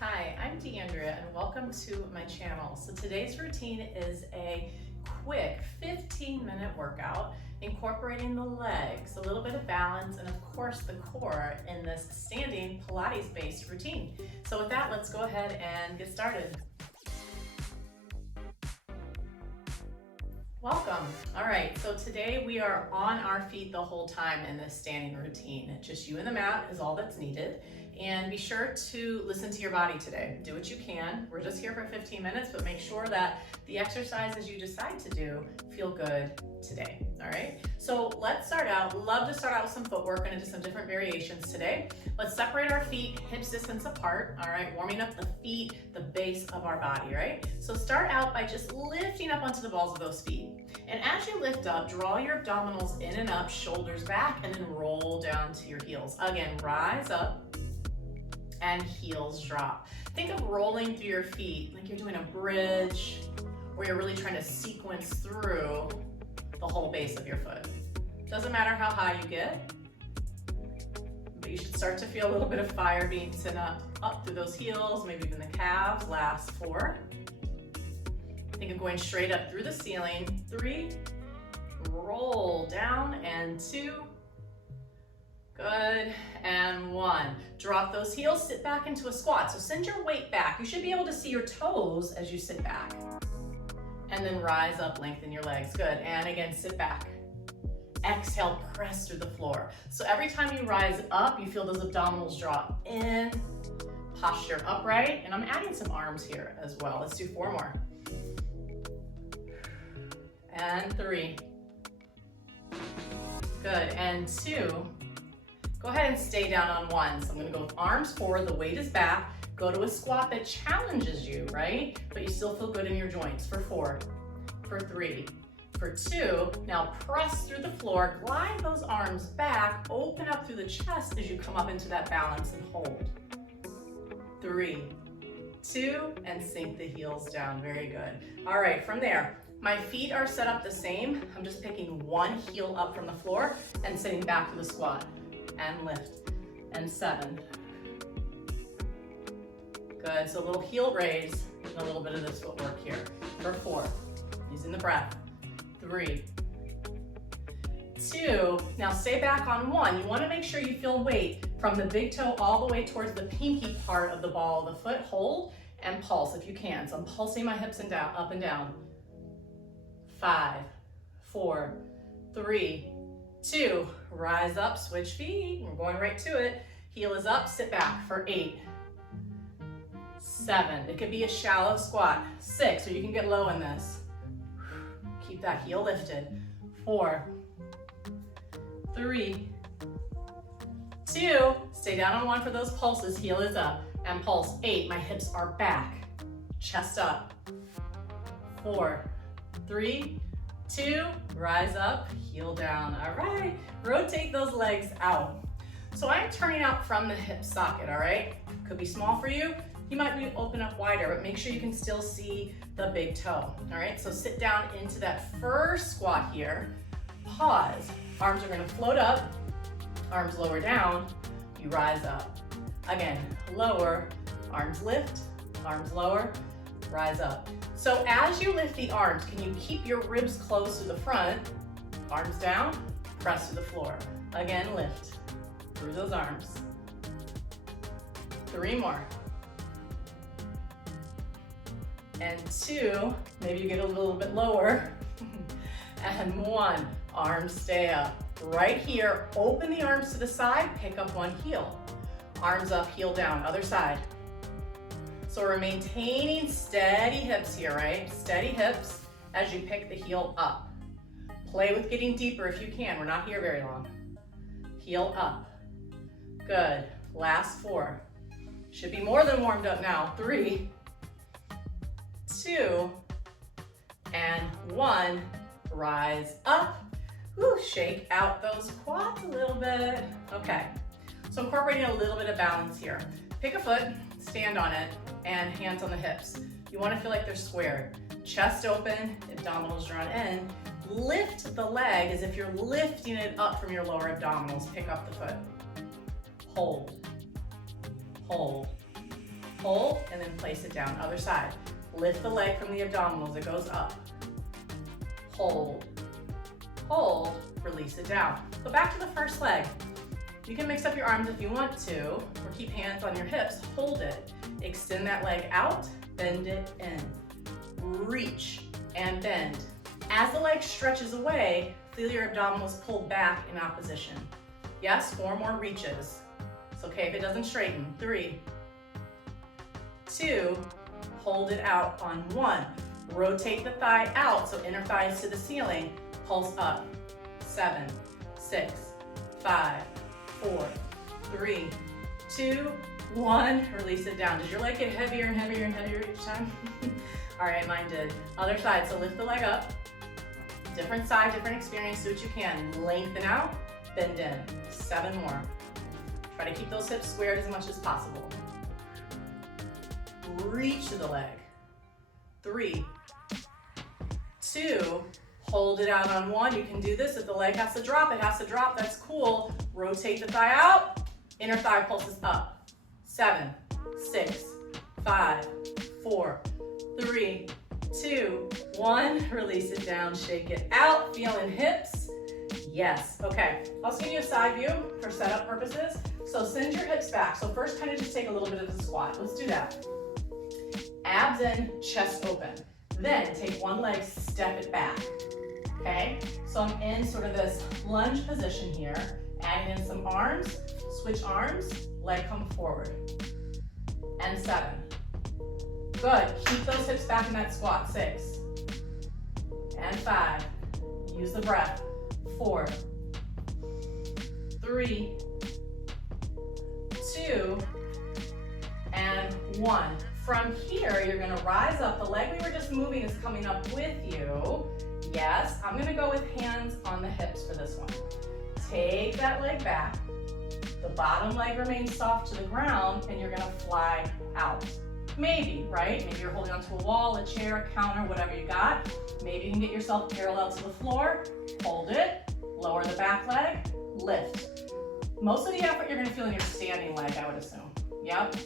Hi, I'm Deanndria and welcome to my channel. So today's routine is a quick 15-minute workout incorporating the legs, a little bit of balance, and of course the core in this standing Pilates-based routine. So with that, let's go ahead and get started. Welcome. All right, so today we are on our feet the whole time in this standing routine. Just you and the mat is all that's needed. And be sure to listen to your body today. Do what you can. We're just here for 15 minutes, but make sure that the exercises you decide to do feel good today, all right? So let's start out. Love to start out with some footwork. We're gonna do some different variations today. Let's separate our feet hips distance apart, all right? Warming up the feet, the base of our body, right? So start out by just lifting up onto the balls of those feet. And as you lift up, draw your abdominals in and up, shoulders back, and then roll down to your heels. Again, rise up and heels drop. Think of rolling through your feet like you're doing a bridge, where you're really trying to sequence through the whole base of your foot. Doesn't matter how high you get, but you should start to feel a little bit of fire being sent up through those heels, maybe even the calves. Last 4. Think of going straight up through the ceiling. 3, roll down, and 2, good, and 1. Drop those heels, sit back into a squat. So send your weight back. You should be able to see your toes as you sit back. And then rise up, lengthen your legs, good. And again, sit back. Exhale, press through the floor. So every time you rise up, you feel those abdominals drop in, posture upright, and I'm adding some arms here as well. Let's do 4 more. And 3. Good, and 2. Go ahead and stay down on 1. So I'm gonna go with arms forward, the weight is back. Go to a squat that challenges you, right? But you still feel good in your joints for 4, for 3, for 2. Now press through the floor, glide those arms back, open up through the chest as you come up into that balance and hold. 3, 2, and sink the heels down, very good. All right, from there, my feet are set up the same. I'm just picking one heel up from the floor and sitting back to the squat. And lift, and 7. Good, so a little heel raise and a little bit of this footwork here. For 4, using the breath. 3, 2, now stay back on 1. You wanna make sure you feel weight from the big toe all the way towards the pinky part of the ball of the foot. Hold and pulse if you can. So I'm pulsing my hips and down, up and down. 5, 4, 3, 2, rise up, switch feet. We're going right to it. Heel is up, sit back for 8, 7. It could be a shallow squat. 6, or you can get low in this. Keep that heel lifted. 4, 3, 2, stay down on 1 for those pulses. Heel is up and pulse. 8, my hips are back, chest up. 4, 3, 2, rise up, heel down. All right, rotate those legs out. So I'm turning out from the hip socket, all right? Could be small for you. You might be open up wider, but make sure you can still see the big toe, all right? So sit down into that first squat here. Pause. Arms are gonna float up, arms lower down, you rise up. Again, lower, arms lift, arms lower, rise up. So as you lift the arms, can you keep your ribs close to the front? Arms down, press to the floor. Again, lift through those arms. 3 more. And 2, maybe you get a little bit lower. And 1, arms stay up. Right here, open the arms to the side, pick up 1 heel. Arms up, heel down, other side. So we're maintaining steady hips here, right? Steady hips as you pick the heel up. Play with getting deeper if you can. We're not here very long. Heel up. Good. Last 4. Should be more than warmed up now. 3, 2, and 1. Rise up. Whew, shake out those quads a little bit. Okay. So incorporating a little bit of balance here. Pick a foot, stand on it, and hands on the hips. You want to feel like they're squared. Chest open, abdominals drawn in. Lift the leg as if you're lifting it up from your lower abdominals. Pick up the foot. Hold, hold, hold, and then place it down. Other side. Lift the leg from the abdominals, it goes up. Hold, hold, release it down. Go back to the first leg. You can mix up your arms if you want to, or keep hands on your hips, hold it. Extend that leg out, bend it in. Reach and bend. As the leg stretches away, feel your abdominals pull back in opposition. Yes, 4 more reaches. It's okay if it doesn't straighten. 3, 2, hold it out on 1. Rotate the thigh out, so inner thigh is to the ceiling. Pulse up. 7, 6, 5, 4, 3, 2, 1. Release it down. Does your leg get heavier and heavier and heavier each time? All right, mine did. Other side, so lift the leg up. Different side, different experience, do what you can. Lengthen out, bend in. 7 more. Try to keep those hips squared as much as possible. Reach to the leg. 3, 2, hold it out on 1. You can do this. If the leg has to drop, it has to drop. That's cool. Rotate the thigh out. Inner thigh pulses up. 7, 6, 5, 4, 3, 2, 1. Release it down, shake it out. Feeling hips. Yes. Okay. I'll just give you a side view for setup purposes. So send your hips back. So first kind of just take a little bit of a squat. Let's do that. Abs in, chest open. Then take one leg, step it back. Okay? So I'm in sort of this lunge position here. Adding in some arms, switch arms, leg come forward. And 7. Good. Keep those hips back in that squat. 6. And 5. Use the breath. 4. 3. 2. And 1. From here, you're gonna rise up. The leg we were just moving is coming up with you. Yes, I'm gonna go with hands on the hips for this one. Take that leg back. The bottom leg remains soft to the ground, and you're gonna fly out. Maybe, right? Maybe you're holding onto a wall, a chair, a counter, whatever you got. Maybe you can get yourself parallel to the floor. Hold it, lower the back leg, lift. Most of the effort you're gonna feel in your standing leg, I would assume. Yep.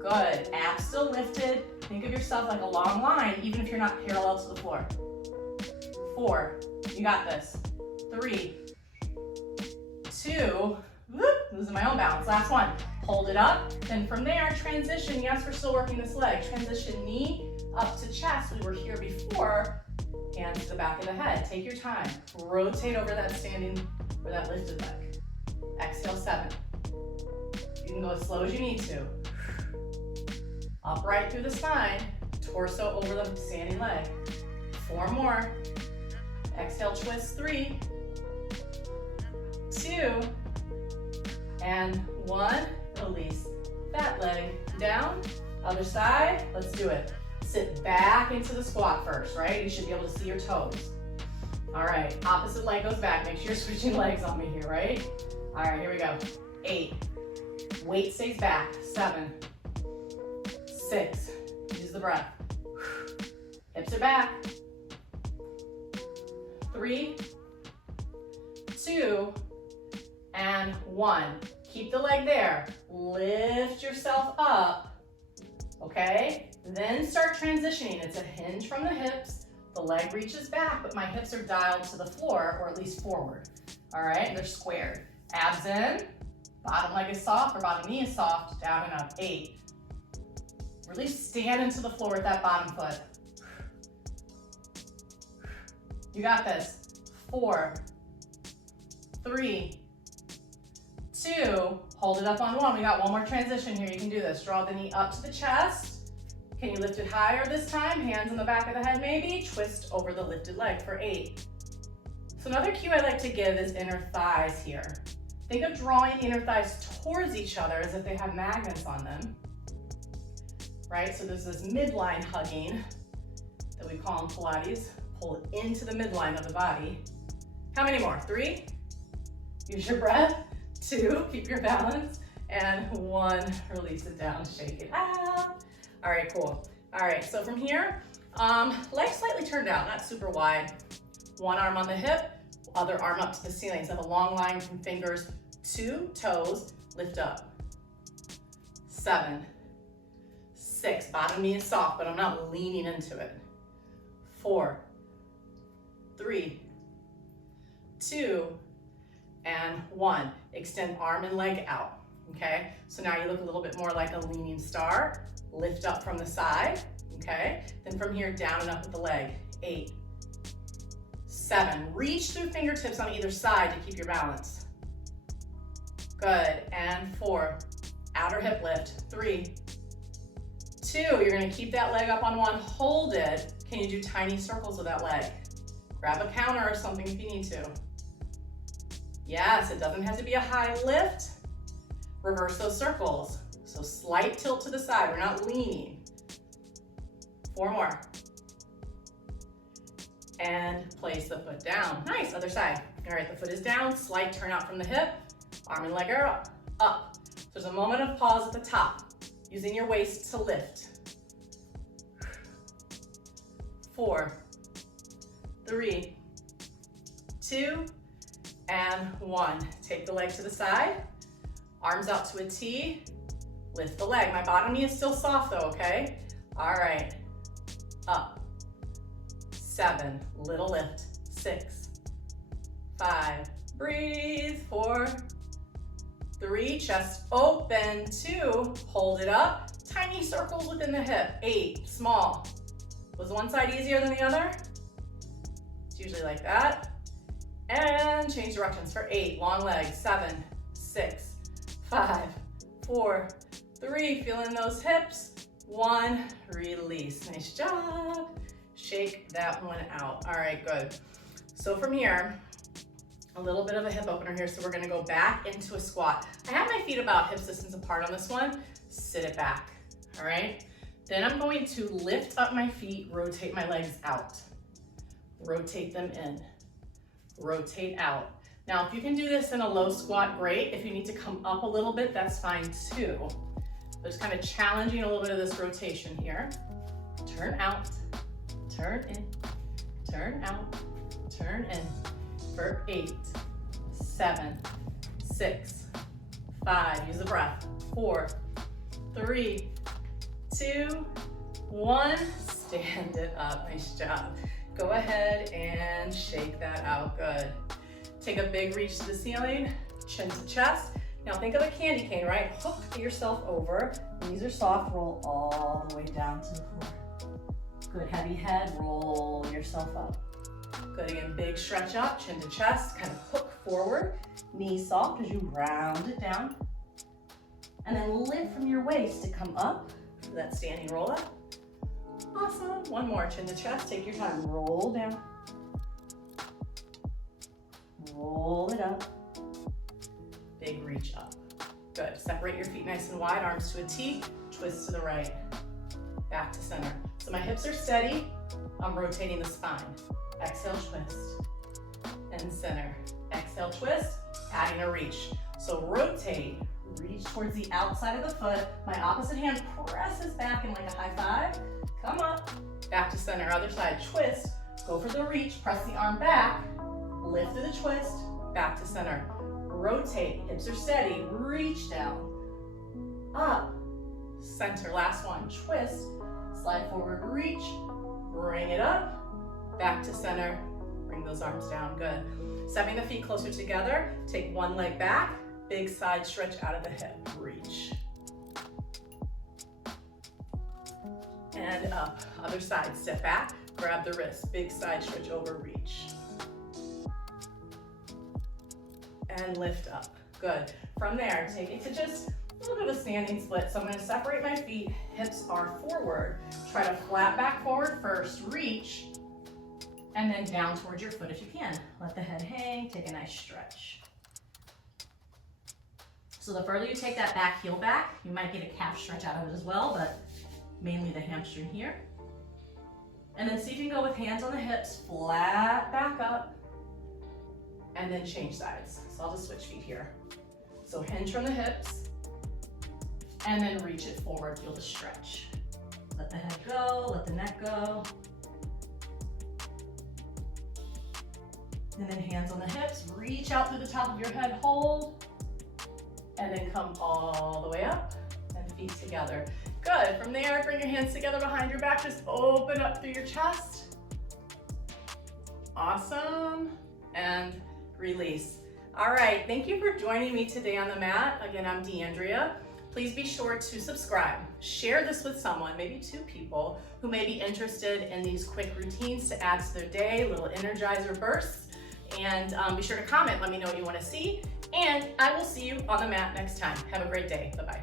Good. Abs still lifted. Think of yourself like a long line, even if you're not parallel to the floor. 4. You got this. 3, 2. Whoop, losing my own balance. Last one. Hold it up. Then from there, transition. Yes, we're still working this leg. Transition knee up to chest. We were here before. Hands to the back of the head. Take your time. Rotate over that standing or that lifted leg. Exhale, 7. You can go as slow as you need to. Upright through the spine, torso over the standing leg. 4 more. Exhale, twist. 3, 2, and 1. Release that leg down. Other side, let's do it. Sit back into the squat first, right? You should be able to see your toes. All right, opposite leg goes back. Make sure you're switching legs on me here, right? All right, here we go. 8, weight stays back. 7, 6, use the breath. Hips are back. 3, 2, and 1. Keep the leg there. Lift yourself up, okay? Then start transitioning. It's a hinge from the hips. The leg reaches back, but my hips are dialed to the floor, or at least forward. All right, they're squared. Abs in, bottom leg is soft, or bottom knee is soft, down and up. 8. Really stand into the floor with that bottom foot. You got this. 4, 3, 2, hold it up on 1. We got one more transition here. You can do this. Draw the knee up to the chest. Can you lift it higher this time? Hands on the back of the head maybe. Twist over the lifted leg for 8. So another cue I like to give is inner thighs here. Think of drawing inner thighs towards each other as if they have magnets on them. Right? So there's this midline hugging that we call in Pilates. Pull it into the midline of the body. How many more? 3. Use your breath. 2, keep your balance. And 1, release it down, shake it out. All right, cool. All right, so from here, legs slightly turned out, not super wide. One arm on the hip, other arm up to the ceiling. So have a long line from fingers to toes, lift up. 7, 6, bottom knee is soft, but I'm not leaning into it. 4, 3, 2, and 1. Extend arm and leg out, okay? So now you look a little bit more like a leaning star. Lift up from the side, okay? Then from here, down and up with the leg. 8, 7, reach through fingertips on either side to keep your balance. Good, and 4, outer hip lift. 3, 2, you're gonna keep that leg up on 1, hold it. Can you do tiny circles with that leg? Grab a counter or something if you need to. Yes, it doesn't have to be a high lift. Reverse those circles. So slight tilt to the side, we're not leaning. 4 more. And place the foot down. Nice, other side. All right, the foot is down, slight turn out from the hip, arm and leg are up. There's a moment of pause at the top, using your waist to lift. 4, 3, 2, and 1. Take the leg to the side, arms out to a T, lift the leg. My bottom knee is still soft though, okay? All right, up. 7, little lift. 6, 5, breathe. 4, 3, chest open. 2, hold it up. Tiny circles within the hip. 8, small. Was one side easier than the other? It's usually like that. And change directions for 8, long leg. 7, 6, 5, 4, 3, feeling those hips. 1, release. Nice job. Shake that one out. All right, good. So from here, a little bit of a hip opener here. So we're gonna go back into a squat. I have my feet about hip distance apart on this one. Sit it back, all right? Then I'm going to lift up my feet, rotate my legs out. Rotate them in, rotate out. Now, if you can do this in a low squat, great. If you need to come up a little bit, that's fine too. Just kind of challenging a little bit of this rotation here. Turn out, turn in, turn out, turn in for 8, 7, 6, 5, use the breath. 4, 3, 2, 1, stand it up, nice job. Go ahead and shake that out, good. Take a big reach to the ceiling, chin to chest. Now think of a candy cane, right? Hook yourself over, knees are soft, roll all the way down to the floor. Good, heavy head, roll yourself up. Good, again, big stretch up, chin to chest, kind of hook forward, knees soft as you round it down. And then lift from your waist to come up for that standing roll up. Awesome, one more, chin to chest, take your time, roll down. Roll it up, big reach up. Good, separate your feet nice and wide, arms to a T, twist to the right, back to center. So my hips are steady, I'm rotating the spine. Exhale, twist, and center. Exhale, twist, adding a reach. So rotate, reach towards the outside of the foot. My opposite hand presses back in like a high five. Come up, back to center, other side, twist. Go for the reach, press the arm back, lift through the twist, back to center. Rotate, hips are steady, reach down, up, center, last one, twist, slide forward, reach, bring it up, back to center, bring those arms down, good. Stepping the feet closer together, take one leg back, big side stretch out of the hip, reach. And up, other side, step back, grab the wrist, big side stretch over, reach. And lift up, good. From there, take it to just a little bit of a standing split. So I'm gonna separate my feet, hips are forward. Try to flat back forward first, reach, and then down towards your foot if you can. Let the head hang, take a nice stretch. So the further you take that back heel back, you might get a calf stretch out of it as well, but mainly the hamstring here. And then see if you can go with hands on the hips, flat back up, and then change sides. So I'll just switch feet here. So hinge from the hips, and then reach it forward, feel the stretch. Let the head go, let the neck go. And then hands on the hips, reach out through the top of your head, hold, and then come all the way up and feet together. Good, from there, bring your hands together behind your back, just open up through your chest. Awesome, and release. All right, thank you for joining me today on the mat. Again, I'm Deanndria. Please be sure to subscribe. Share this with someone, maybe 2 people, who may be interested in these quick routines to add to their day, little energizer bursts. And be sure to comment, let me know what you want to see. And I will see you on the mat next time. Have a great day. Bye-bye.